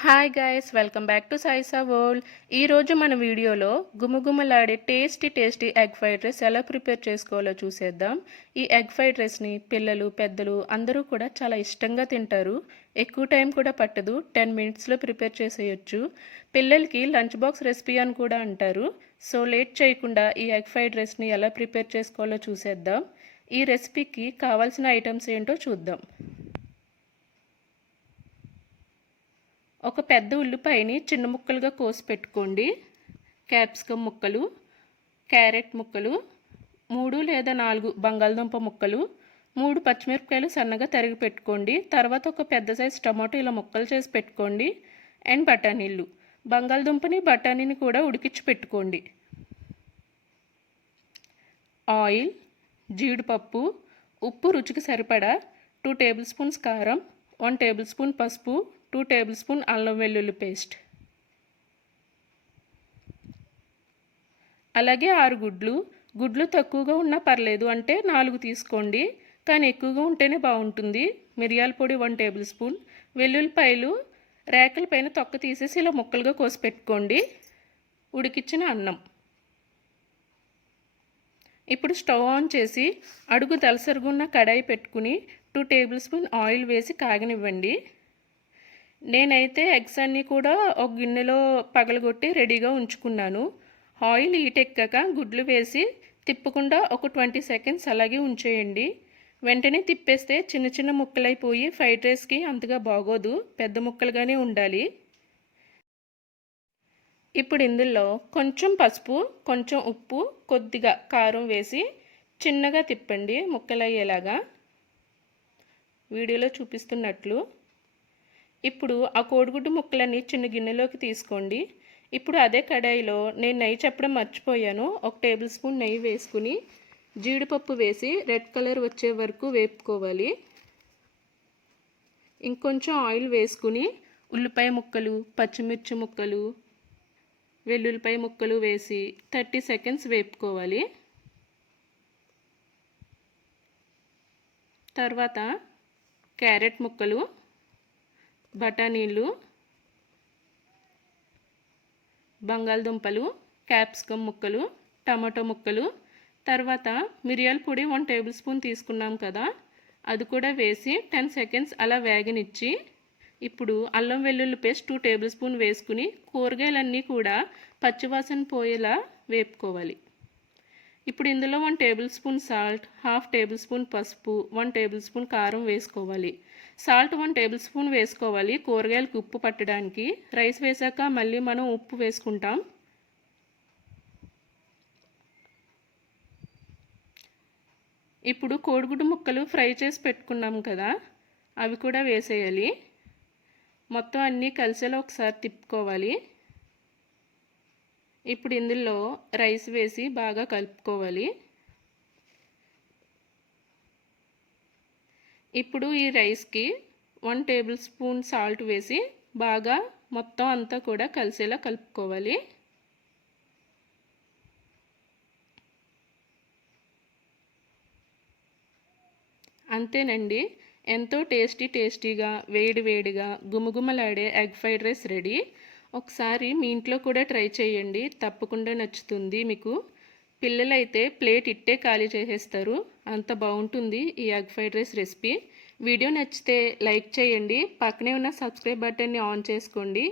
Hi guys welcome back to Saisa world ఈరోజు మన వీడియోలో గుమగుమలాడే tasty tasty egg fried rice ఎలా ప్రిపేర్ చేసుకోవాలో చూసేద్దాం. ఈ ఎగ్ ఫ్రైడ్ రైస్ని పిల్లలు పెద్దలు అందరూ కూడా చాలా ఇష్టంగా తింటారు. ఎక్కువ టైం కూడా పట్టదు టెన్ మినిట్స్లో ప్రిపేర్ చేసేయచ్చు. పిల్లలకి లంచ్ బాక్స్ రెసిపీ అని కూడా అంటారు. సో లేట్ చేయకుండా ఈ ఎగ్ ఫ్రైడ్ రైస్ని ఎలా ప్రిపేర్ చేసుకోవాలో చూసేద్దాం. ఈ రెసిపీకి కావాల్సిన ఐటమ్స్ ఏంటో చూద్దాం. ఒక పెద్ద ఉల్లిపాయని చిన్న ముక్కలుగా కోసి పెట్టుకోండి. క్యాప్సికమ్ ముక్కలు క్యారెట్ ముక్కలు మూడు లేదా నాలుగు బంగాళదుంప ముక్కలు మూడు పచ్చిమిరపకాయలు సన్నగా తరిగి పెట్టుకోండి. తర్వాత ఒక పెద్ద సైజు టమాటో ఇలా ముక్కలు చేసి పెట్టుకోండి. అండ్ బఠానీళ్ళు బంగాళదుంపని బఠానీని కూడా ఉడికించి పెట్టుకోండి. ఆయిల్ జీడిపప్పు ఉప్పు రుచికి సరిపడా టూ టేబుల్ స్పూన్స్ కారం వన్ టేబుల్ స్పూన్ పసుపు టూ టేబుల్ స్పూన్ అల్లం వెల్లుల్లి పేస్ట్. అలాగే ఆరు గుడ్లు. గుడ్లు తక్కువగా ఉన్నా పర్లేదు అంటే నాలుగు తీసుకోండి. కానీ ఎక్కువగా ఉంటేనే బాగుంటుంది. మిరియాల పొడి వన్ టేబుల్ స్పూన్. వెల్లుల్లిపాయలు రేకల పైన తొక్క తీసేసి ఇలా ముక్కలుగా కోసి పెట్టుకోండి. ఉడికిచ్చిన అన్నం. ఇప్పుడు స్టవ్ ఆన్ చేసి అడుగు దలసరుగున్న కడాయి పెట్టుకుని టూ టేబుల్ స్పూన్ ఆయిల్ వేసి కాగనివ్వండి. నేనైతే ఎగ్స్ అన్నీ కూడా ఒక గిన్నెలో పగలగొట్టి రెడీగా ఉంచుకున్నాను. ఆయిల్ హీట్ ఎక్కాక గుడ్లు వేసి తిప్పకుండా ఒక ట్వంటీ సెకండ్స్ అలాగే ఉంచేయండి. వెంటనే తిప్పేస్తే చిన్న చిన్న ముక్కలైపోయి ఫ్రైడ్ రైస్కి అంతగా బాగోదు. పెద్ద ముక్కలుగానే ఉండాలి. ఇప్పుడు ఇందులో కొంచెం పసుపు కొంచెం ఉప్పు కొద్దిగా కారం వేసి చిన్నగా తిప్పండి ముక్కలయ్యేలాగా. వీడియోలో చూపిస్తున్నట్లు ఇప్పుడు ఆ కోడిగుడ్డు ముక్కలన్నీ చిన్న గిన్నెలోకి తీసుకోండి. ఇప్పుడు అదే కడాయిలో నేను నెయ్యి చెప్పడం మర్చిపోయాను. ఒక టేబుల్ స్పూన్ నెయ్యి వేసుకుని జీడిపప్పు వేసి రెడ్ కలర్ వచ్చే వరకు వేపుకోవాలి. ఇంకొంచెం ఆయిల్ వేసుకుని ఉల్లిపాయ ముక్కలు పచ్చిమిర్చి ముక్కలు వెల్లుల్లిపాయ ముక్కలు వేసి థర్టీ సెకండ్స్ వేపుకోవాలి. తర్వాత క్యారెట్ ముక్కలు బఠానీలు బంగాళదుంపలు క్యాప్సికమ్ ముక్కలు టమాటో ముక్కలు తర్వాత మిరియాల పొడి వన్ టేబుల్ స్పూన్ తీసుకున్నాం కదా అది కూడా వేసి టెన్ సెకండ్స్ అలా వేగనిచ్చి ఇప్పుడు అల్లం వెల్లుల్లి పేస్ట్ టూ టేబుల్ స్పూన్ వేసుకుని కూరగాయలన్నీ కూడా పచ్చివాసన పోయేలా వేపుకోవాలి. ఇప్పుడు ఇందులో one table spoon salt half table spoon పసుపు వన్ టేబుల్ స్పూన్ కారం వేసుకోవాలి. సాల్ట్ వన్ టేబుల్ స్పూన్ వేసుకోవాలి. కూరగాయలకు ఉప్పు పట్టడానికి. రైస్ వేసాక మళ్ళీ మనం ఉప్పు వేసుకుంటాం. ఇప్పుడు కోడిగుడ్డు ముక్కలు ఫ్రై చేసి పెట్టుకున్నాం కదా అవి కూడా వేసేయాలి. మొత్తం అన్నీ కలిసేలా ఒకసారి తిప్పుకోవాలి. ఇప్పుడు ఇందులో రైస్ వేసి బాగా కలుపుకోవాలి. ఇప్పుడు ఈ రైస్కి వన్ టేబుల్ స్పూన్ సాల్ట్ వేసి బాగా మొత్తం అంతా కూడా కలిసేలా కలుపుకోవాలి. అంతేనండి. ఎంతో టేస్టీ టేస్టీగా వేడి వేడిగా గుమగుమలాడే ఎగ్ ఫ్రైడ్ రైస్ రెడీ. ఒకసారి మీ ఇంట్లో కూడా ట్రై చేయండి. తప్పకుండా నచ్చుతుంది మీకు. పిల్లలైతే ప్లేట్ ఇట్టే ఖాళీ చేసేస్తారు. అంత బాగుంటుంది ఈ egg fried rice recipe. Video నచ్చితే లైక్ చేయండి. పక్కనే ఉన్న సబ్స్క్రైబ్ బటన్ని ఆన్ చేసుకోండి.